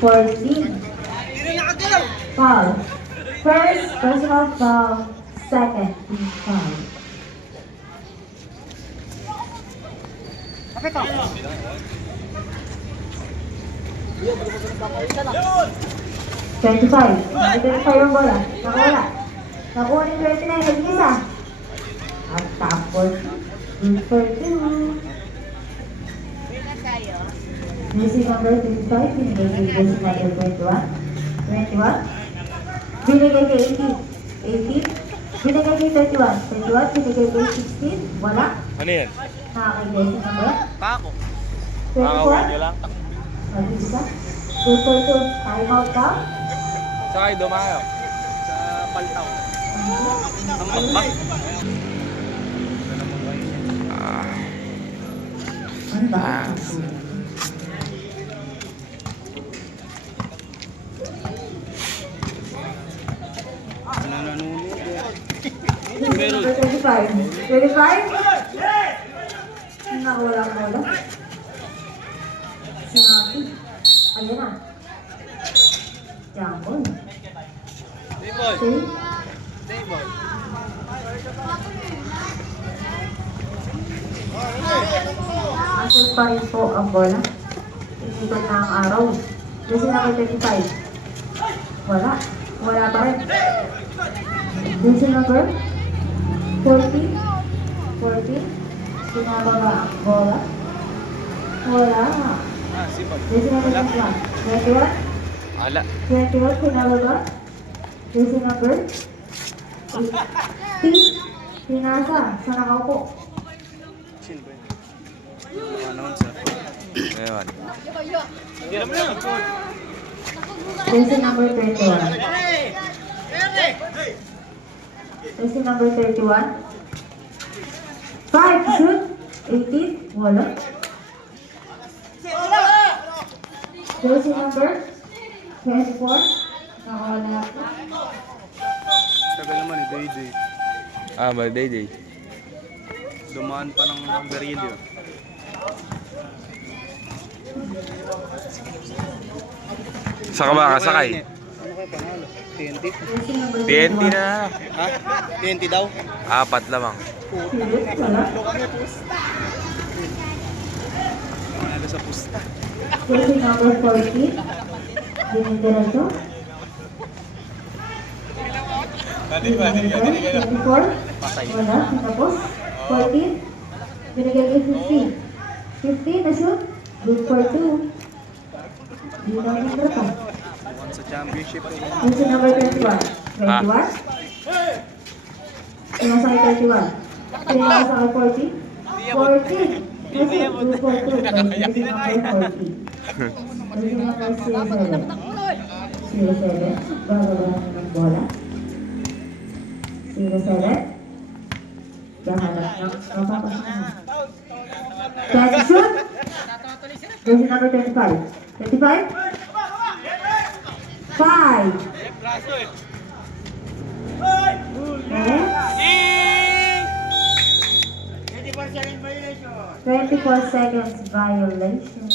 14. Foul. First, personal foul. Second, team foul. 25. Nag-25 ang bola. Nakawala. Nakuha ni 29. Nag-isa. At tapos, good for 2. Jersey number 25. Binigay kay jersey number 21. 21. Binigay kay 18. 18. Binigay kay 31. 31. Binigay kay 16. Wala. Ano yan? Nakakay jersey number Kako. 24. lang. Nag-isa. Good for 2. Time out ka. Sa kayo dumayo? Sa Paltaw. Ang bakbak. Ano ba? Meron. 25. 25? Nakawala ko wala. Sinabi. Ayan na. Jambon. Table. See? Table. Asal pa rin po ang bola. Isipan na ang araw. Kasi na 35. Wala. Wala pa rin. Kasi number 40. 40. Pinababa ang bola. Wala. Sipag. Kasi number 21. 21. Ala. 21. Pinababa. Kasi number 80. Pinasa. Sa nakaupo. Sino ba yun? Announcer. Ewan. Hindi naman yun. Kasi number 21. Kasi number 31. 5, shoot. 18, wala. Jersey number 24. Nakawala po. Tagal naman eh, Day-Day. Ba Day-Day. Dumaan pa ng berilyo. Saka ba kasakay? Ano kayo panalo? TNT? Jersey number TNT 21. na. Ha? TNT daw? 4 lamang. Shoot, wala. Panalo sa pusta. Jersey number 14. Dinidiretso. 24. Wala. Tapos 14. Binigay kay 50. 50 na shoot. Good for 2. Di na yung trapa. One sa championship. Jersey number 21. 21. Pinasa kay 31. Pinasa kay 40. 40. Kasi good for 2. Jersey number 40. Jersey number 07. 07. Bababa ng bola. 07. Kahanap ng mapapasok na. Chance shoot. Jersey number 25. 25. 5. Next. 24 seconds violation.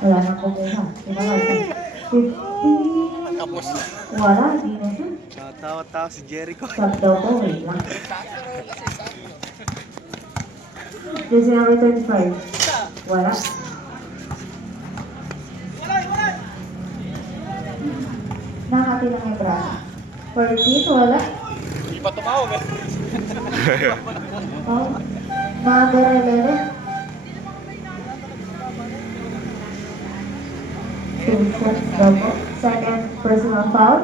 Wala nang kumuha. Pinakasa. 50. Tapos. Wala, hindi na siya. Tawa-tawa si Jericho. Stop daw ko, wait lang. Jersey number 35. Wala. Nakati lang yung braso. 14, wala. Hindi pa tumawag eh. Oh, number 11. Double. Second personal foul.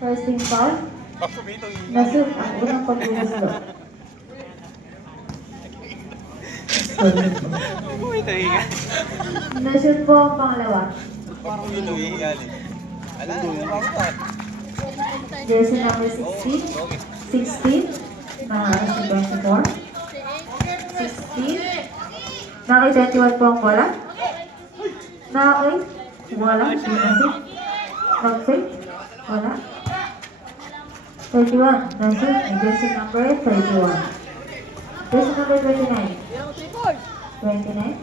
First team foul. Nasut ang unang pag-uuslo. Uy, tahinga. Nasut po ang pangalawa. Parang hinuhinga eh. Ala, Jersey number 16. 16. Nakaka si 24. 16. Nakay 21 po ang bola. Nakay. Wala. Sinasip. Nag-fake. Wala. 31. Nasip. Jersey number 31. Jersey number 29. 29.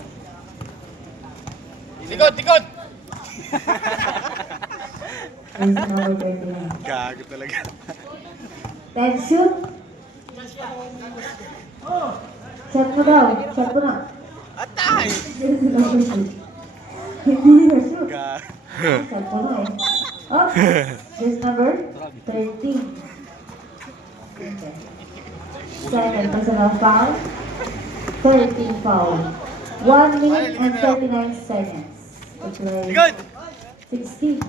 Tikod, tikod! Jersey number 29. Gago talaga. 10 shoot. Shot mo daw. Shot mo na. Atay! Jersey number 2. Hindi na shoot. Gago. Shot mo na eh. Up. Jersey number 13. Okay. Second personal foul. 13 foul. 1 minute and 39 seconds. To play. Tikod! 16.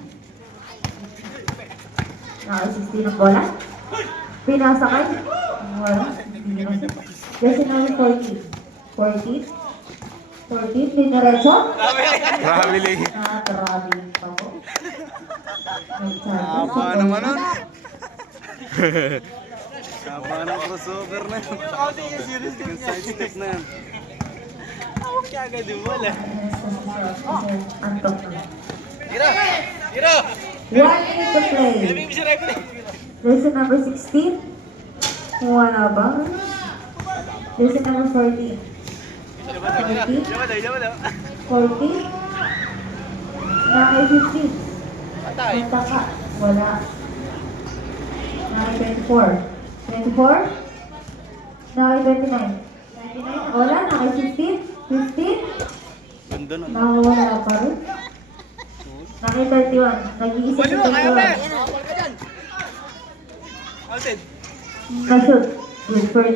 Naka 16 ang bola. Pinasakay. Wala. Hindi naman. Jersey number 14. 14. 14. Dinaretso. Traveling. Traveling pa po. Haba naman nun. Haba ng crossover na yun. Yung side step na yan. Kaya agad yung wala. Antok na. Tiro! Tiro! 1 minute to play. Ilabing mo si referee. Jersey number 16. Wala ba? Jersey number 14. 14. Ilaban daw. 14. Nakay 15. Atay! Punta ka. Wala. Nakay 24. 24. Nakay 29. 29. Wala. Nakay 15. 15. Ganda nun. Nakawala pa rin. Nakay 31. Nag-iisa Bali sa mo, kaya mo eh! 31. Outed! Na-shoot. Good for